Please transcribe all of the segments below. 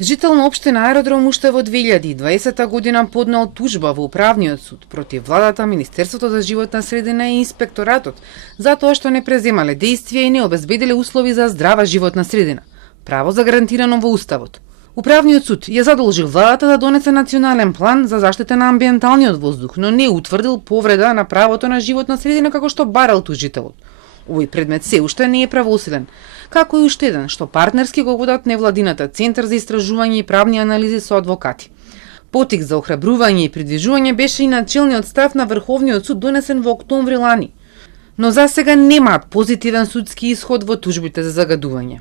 Жител на општина Аеродром уште во 2020 година поднел тужба во Управниот суд против владата, Министерството за животна средина и инспекторатот затоа што не преземале действија и не обезбедиле услови за здрава животна средина, право загарантирано во Уставот. Управниот суд ја задолжил владата да донесе национален план за заштита на амбиенталниот воздух, но не утврдил повреда на правото на животна средина како што барал тужителот. Овој предмет се уште не е правосуден, како и уште еден што партнерски го водат невладината Центар за истражување и правни анализи со адвокати. Потик за охрабрување и придвижување беше и начелниот став на Врховниот суд донесен во октомври лани, но за сега немаат позитивен судски исход во тужбите за загадување.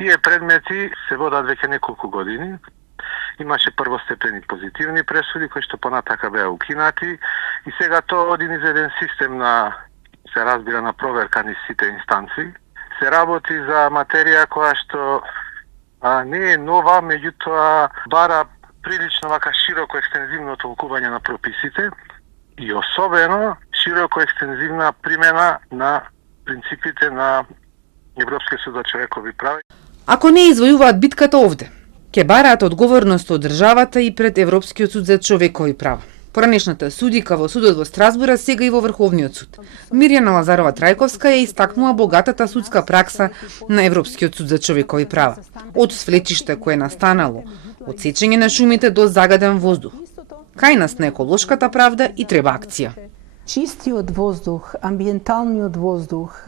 Тие предмети се водат веќе неколку години. Имаше првостепени позитивни пресуди кои што понатака беа укинати и сега тоа оди низ еден систем на се разбира на проверка низ сите инстанции. Се работи за материја која што не е нова, меѓутоа бара прилично вака широко екстензивно толкување на прописите и особено широко екстензивна примена на принципите на Европскиот суд за човекови права. Ако не извојуваат битката овде, ќе бараат одговорност од државата и пред Европскиот суд за човекови права. Поранешната судика во судот во Страсбур, сега и во Врховниот суд. Мирјана Лазарова Трајковска ја истакнува богатата судска пракса на Европскиот суд за човекови права. Од свлечиште кое настанало, од сечење на шумите до загаден воздух. Кај нас на еколошката правда и треба акција. Чистиот воздух, амбиенталниот воздух,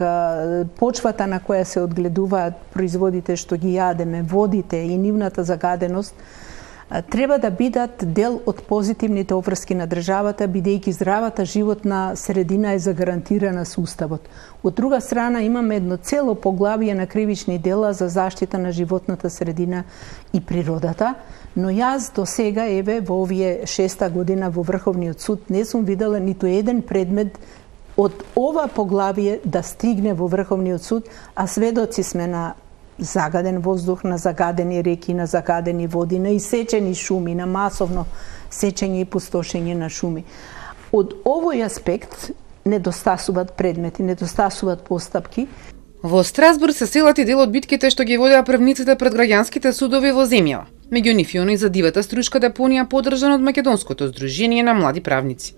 почвата на која се одгледуваат производите што ги јадеме, водите и нивната загаденост, треба да бидат дел од позитивните обврски на државата, бидејќи здравата животна средина е загарантирана со Уставот. Од друга страна, имаме едно цело поглавие на кривични дела за заштита на животната средина и природата, но јас до сега, еве, во овие 6-та година во Врховниот суд, не сум видела ниту еден предмет од ова поглавие да стигне во Врховниот суд, а сведоци сме на загаден воздух, на загадени реки, на загадени води, на исечени шуми, на масовно сечење и пустошење на шуми. Од овој аспект недостасуваат предмети, недостасуваат постапки. Во Страсбур се селат и дел од битките што ги водеа правниците пред граѓанските судови во земјава. Меѓу нив и оној за дивата струшка депонија поддржан од Македонското здружение на млади правници.